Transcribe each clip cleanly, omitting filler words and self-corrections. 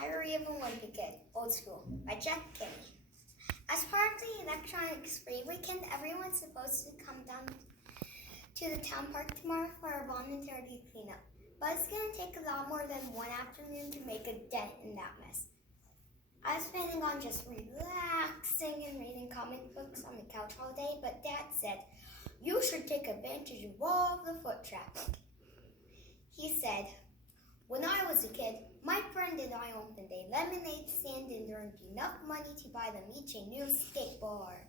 Diary of a Wimpy Kid, Old School, by Jack Kinney. As part of the electronics free weekend, everyone's supposed to come down to the town park tomorrow for a voluntary cleanup. But it's going to take a lot more than one afternoon to make a dent in that mess. I was planning on just relaxing and reading comic books on the couch all day, but Dad said, "You should take advantage of all the foot traffic." He said, "When I was a kid, my friend and I opened a lemonade stand and earned enough money to buy them each a new skateboard."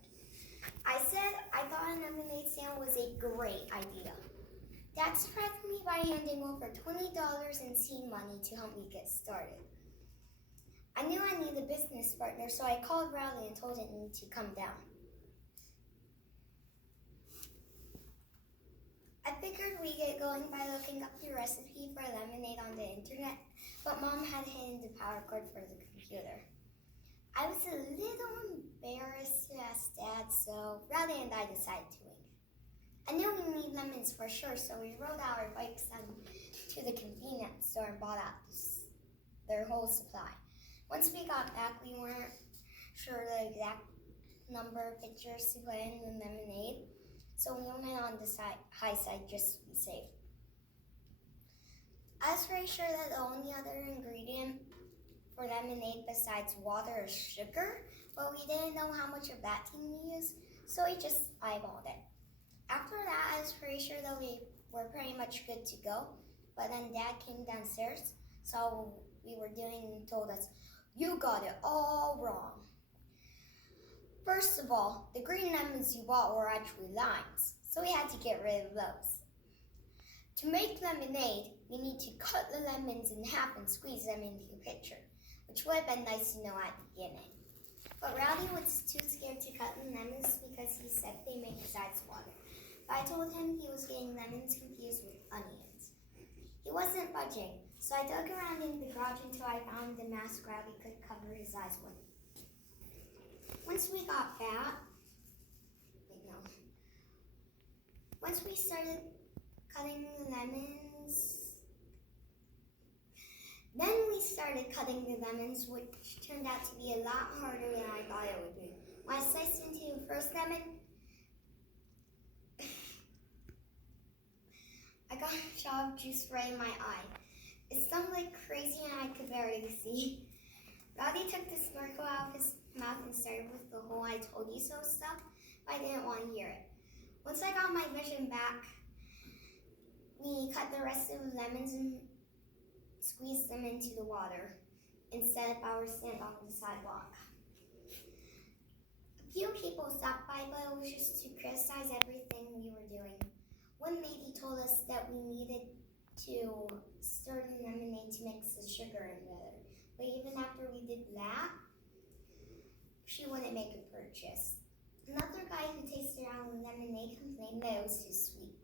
I said I thought a lemonade stand was a great idea. Dad surprised me by handing over $20 in seed money to help me get started. I knew I needed a business partner, so I called Rowley and told him to come down. I figured we'd get going by looking up the recipe for lemonade on the internet, but Mom had hidden the power cord for the computer. I was a little embarrassed to ask Dad, so Rowley and I decided to wing it. I knew we need lemons for sure, so we rode our bikes down to the convenience store and bought out their whole supply. Once we got back, we weren't sure the exact number of pitchers to put in the lemonade, so we went on the high side just to be safe. I was pretty sure that the only other ingredient for lemonade besides water is sugar, but we didn't know how much of that to use, so we just eyeballed it. After that, I was pretty sure that we were pretty much good to go, but then Dad came downstairs, so we were doing and told us, "You got it all wrong. First of all, the green lemons you bought were actually limes, so we had to get rid of those. To make lemonade, we need to cut the lemons in half and squeeze them into a pitcher, which would have been nice to know at the beginning. But Rowdy was too scared to cut the lemons because he said they make his eyes water. But I told him he was getting lemons confused with onions. He wasn't budging, so I dug around in the garage until I found the mask Rowdy could cover his eyes with. Once we got back, once we started cutting the lemons, which turned out to be a lot harder than I thought it would be. When I sliced into the first lemon, I got a shot of juice right in my eye. It stung like crazy and I could barely see. Rowdy took the snorkel out of his mouth and started with the whole "I told you so" stuff, but I didn't want to hear it. Once I got my vision back, we cut the rest of the lemons and squeezed them into the water and set up our stand on the sidewalk. A few people stopped by, but it was just to criticize everything we were doing. One lady told us that we needed to stir the lemonade to mix the sugar in better. But even after we did that, she wouldn't make a purchase. Another guy who tasted our lemonade complained that it was too sweet.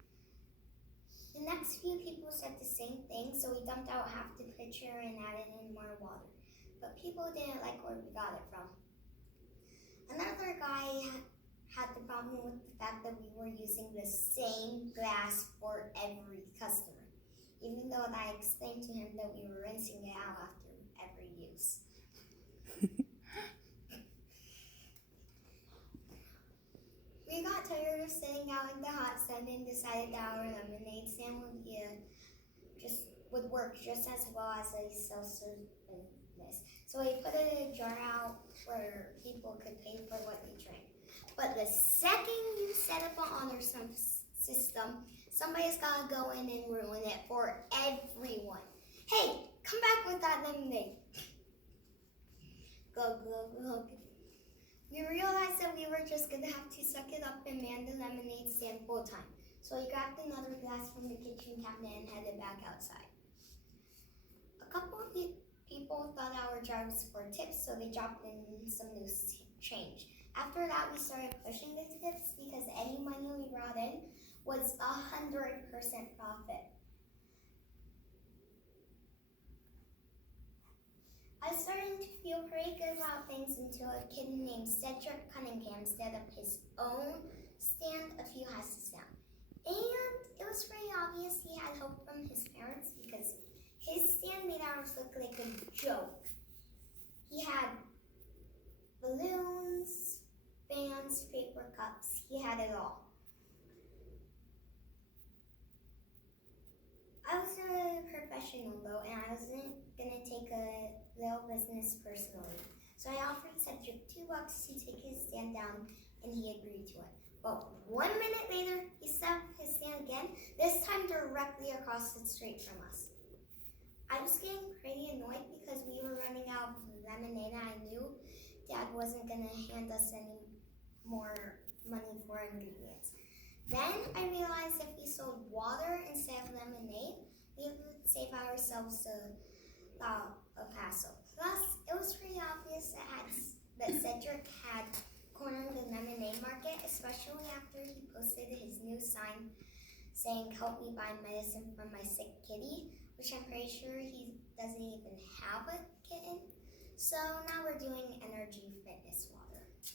The next few people said the same thing, so we dumped out half the pitcher and added in more water. But people didn't like where we got it from. Another guy had the problem with the fact that we were using the same glass for every customer, even though I explained to him that we were rinsing it out after every use. We got tired of sitting out in the hot sun and decided that our lemonade stand would work just as well as a self-service. So we put it in a jar out where people could pay for what they drank. But the second you set up an honor system, somebody's got to go in and ruin it for everyone. "Hey, come back with that lemonade." Glug, glug, glug. We realized that we were just going to have to suck it up and man the lemonade stand full time. So we grabbed another glass from the kitchen cabinet and headed back outside. A couple of people thought our jar was for tips, so they dropped in some loose change. After that, we started pushing the tips because any money we brought in was 100% profit. I was starting to feel pretty good about things until a kid named Cedric Cunningham set up his own stand a few houses down. And it was pretty obvious he had help from his parents because his stand made ours look like a joke. He had balloons, bands, paper cups. He had it all. I was a professional though, and I wasn't gonna take a little business personally. So I offered Cedric $2 to take his stand down, and he agreed to it. But 1 minute later, he set up his stand again, this time directly across the street from us. I was getting pretty annoyed because we were running out of lemonade, and I knew Dad wasn't gonna hand us any more money for ingredients. Then I realized if we sold water instead of lemonade, we would save ourselves a lot of hassle. Plus, it was pretty obvious that Cedric had cornered the lemonade market, especially after he posted his new sign saying, "Help me buy medicine for my sick kitty," which I'm pretty sure he doesn't even have a kitten. So now we're doing energy